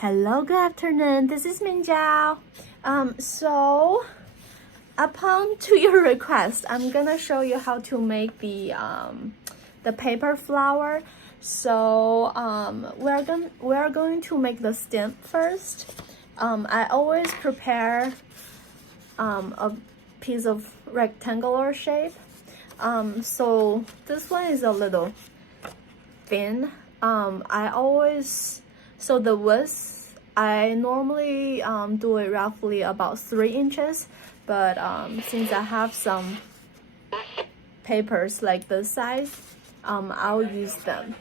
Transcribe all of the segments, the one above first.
Hello, good afternoon. This is Minjiao. So upon to your request, I'm gonna show you how to make the paper flower. So we're going to make the stem first. I always prepare a piece of rectangular shape. So this one is a little thin. So the width, I normally do it roughly about 3 inches, but since I have some papers like this size, I'll use them.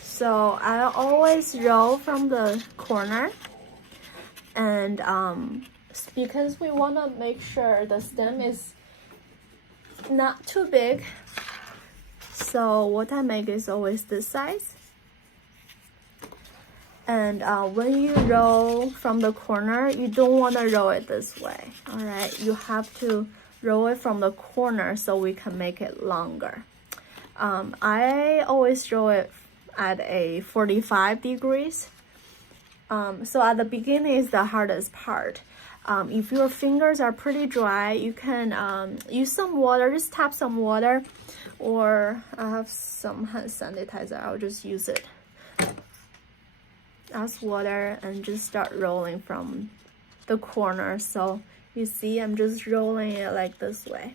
So I always roll from the corner, and because we want to make sure the stem is not too big, so what I make is always this size. And when you roll from the corner, you don't want to roll it this way. All right, you have to roll it from the corner so we can make it longer. I always roll it at a 45 degrees. So at the beginning is the hardest part. If your fingers are pretty dry, you can use some water, just tap some water, or I have some hand sanitizer, I'll just use it as water and just start rolling from the corner. So you see I'm just rolling it like this way.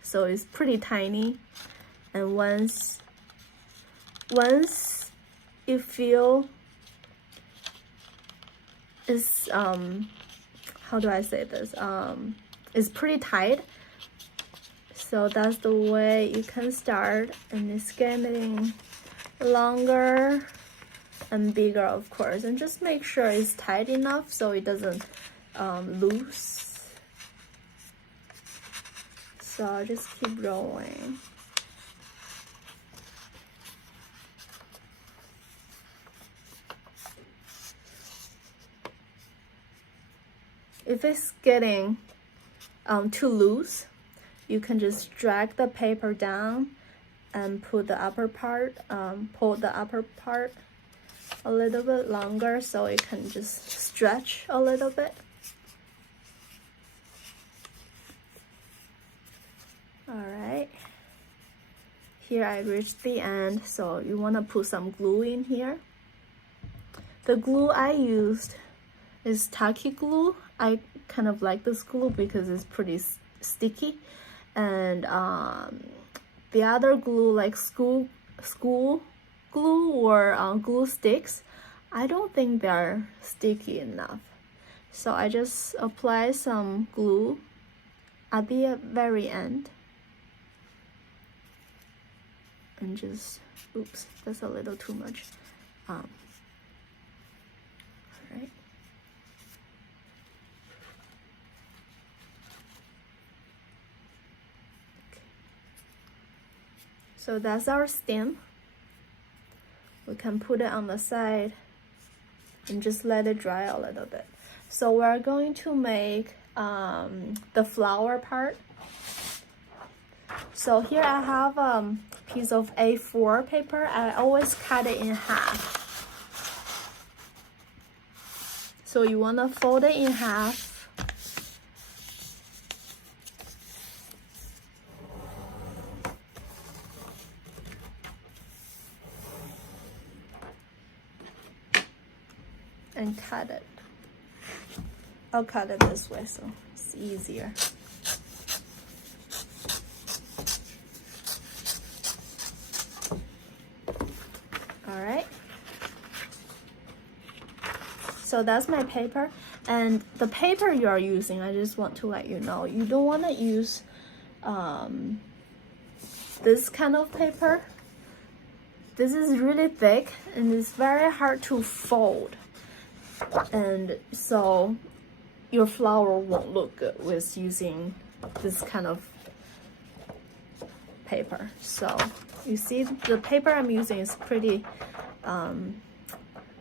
So it's pretty tiny, and once you feel it's how do I say this, it's pretty tight, so that's the way you can start, and it's getting longer and bigger, of course, and just make sure it's tight enough so it doesn't loose. So I'll just keep rolling. If it's getting too loose, you can just drag the paper down and pull the upper part a little bit longer so it can just stretch a little bit. Alright, here I reached the end, so you want to put some glue in here. The glue I used is Tacky glue. I kind of like this glue because it's pretty sticky, and the other glue like school glue or glue sticks, I don't think they're sticky enough. So I just apply some glue at the very end, and just, oops, that's a little too much. Alright. So that's our stem. We can put it on the side and just let it dry a little bit. So we're going to make the flower part. So here I have a piece of A4 paper. I always cut it in half. So you want to fold it in half. And cut it. I'll cut it this way so it's easier. Alright. So that's my paper. And the paper you are using, I just want to let you know, you don't want to use this kind of paper. This is really thick and it's very hard to fold. And so your flower won't look good with using this kind of paper. So you see the paper I'm using is pretty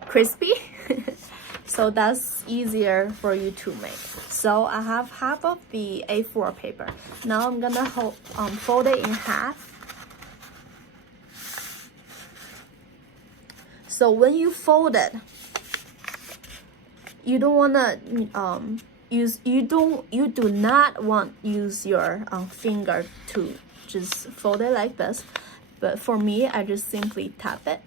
crispy. So that's easier for you to make. So I have half of the A4 paper. Now I'm gonna fold it in half. So when you fold it, you don't wanna you do not want use your finger to just fold it like this. But for me, I just simply tap it.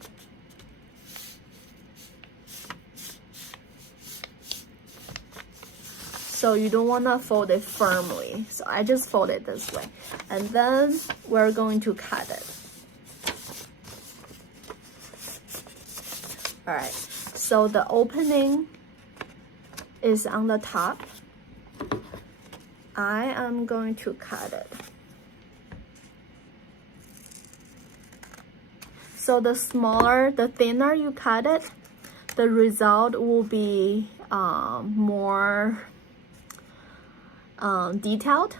So you don't want to fold it firmly. So I just fold it this way. And then we're going to cut it. All right. So the opening is on the top. I am going to cut it. So the smaller, the thinner you cut it, the result will be more detailed.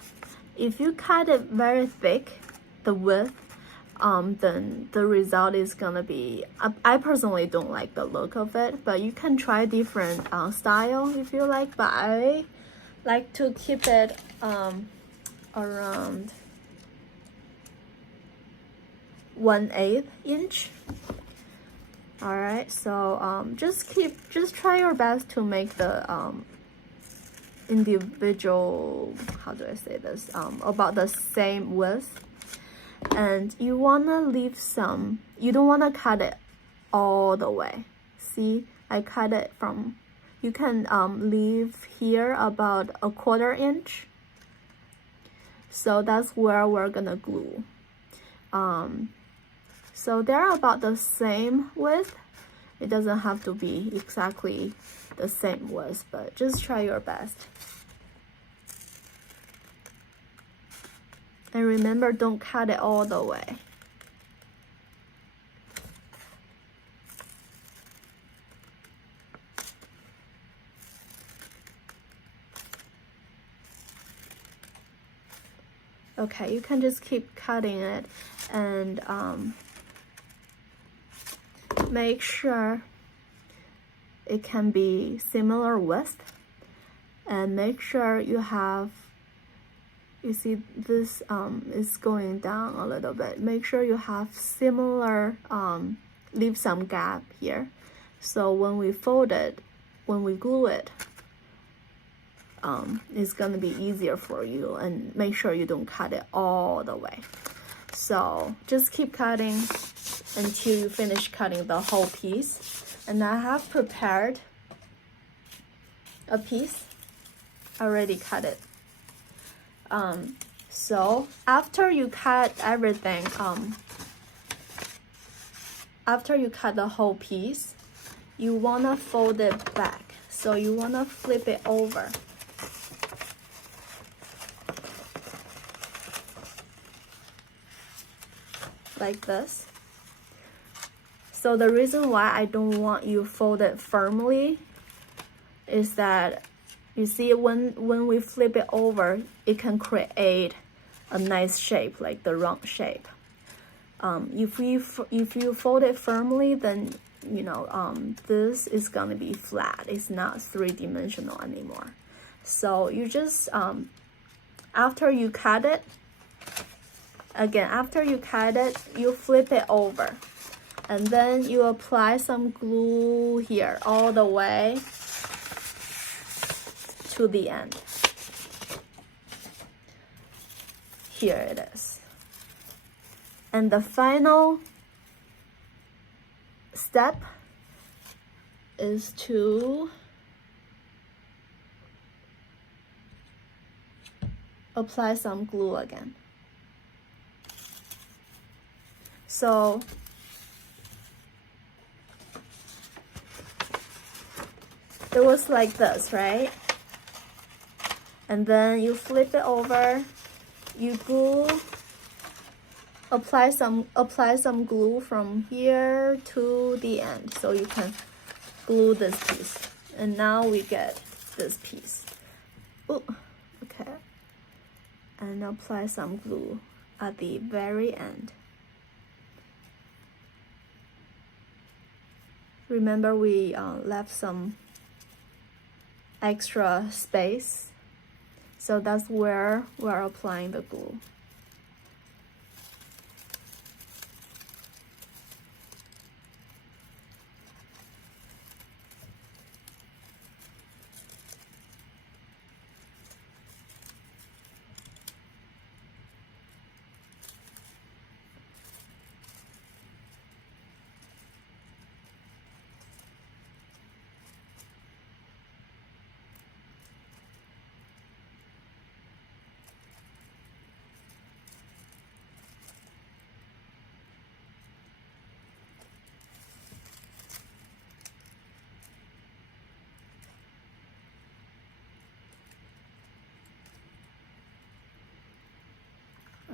If you cut it very thick, the width, then the result is gonna be, I personally don't like the look of it, but you can try different style if you like, but I like to keep it around 1/8 inch. All right, so just try your best to make the individual, how do I say this, about the same width. And you want to leave some, you don't want to cut it all the way. See, I cut it from, you can leave here about 1/4 inch. So that's where we're gonna glue. So they're about the same width. It doesn't have to be exactly the same width, but just try your best. And remember, don't cut it all the way. Okay, you can just keep cutting it and make sure it can be similar width, and make sure you have, you see this is going down a little bit. Make sure you have similar, leave some gap here. So when we fold it, when we glue it, it's gonna be easier for you, and make sure you don't cut it all the way. So just keep cutting until you finish cutting the whole piece. And I have prepared a piece, already cut it. So after you cut everything, after you cut the whole piece, you wanna fold it back. So you wanna flip it over. Like this. So the reason why I don't want you fold it firmly is that, you see, when we flip it over, it can create a nice shape, like the round shape. If you fold it firmly, then you know this is gonna be flat. It's not three-dimensional anymore. So you just after you cut it, again, after you cut it, you flip it over, and then you apply some glue here all the way to the end. Here it is. And the final step is to apply some glue again. So it was like this, right? And then you flip it over, you glue, apply some glue from here to the end, so you can glue this piece. And now we get this piece. Ooh, okay. And apply some glue at the very end. Remember, we left some extra space, so that's where we're applying the glue.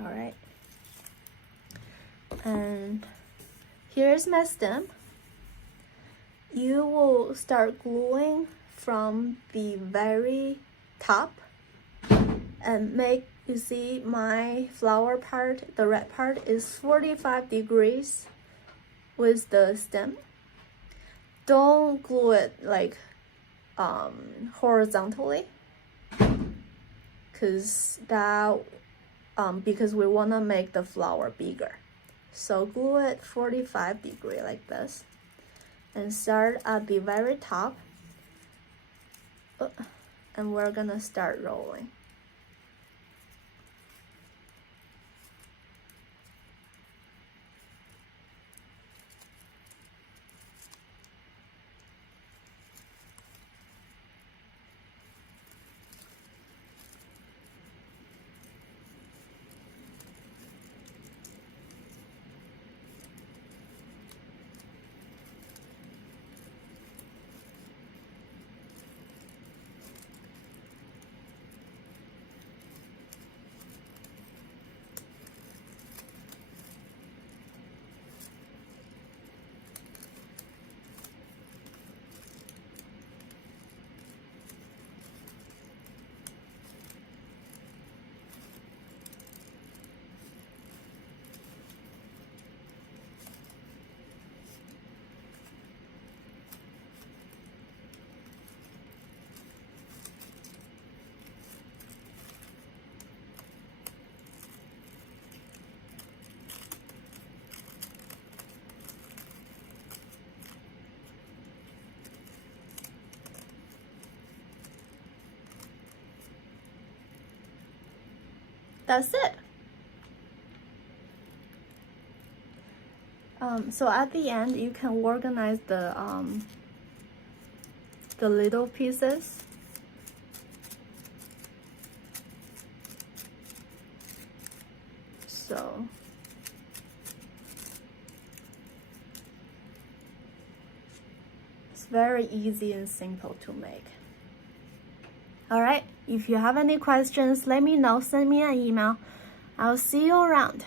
All right. And here's my stem. You will start gluing from the very top and make, you see my flower part, the red part is 45 degrees with the stem. Don't glue it like horizontally, because we want to make the flower bigger. So glue it 45 degree like this and start at the very top, and we're gonna start rolling. That's it. So at the end, you can organize the little pieces. So it's very easy and simple to make. All right, if you have any questions, let me know. Send me an email. I'll see you around.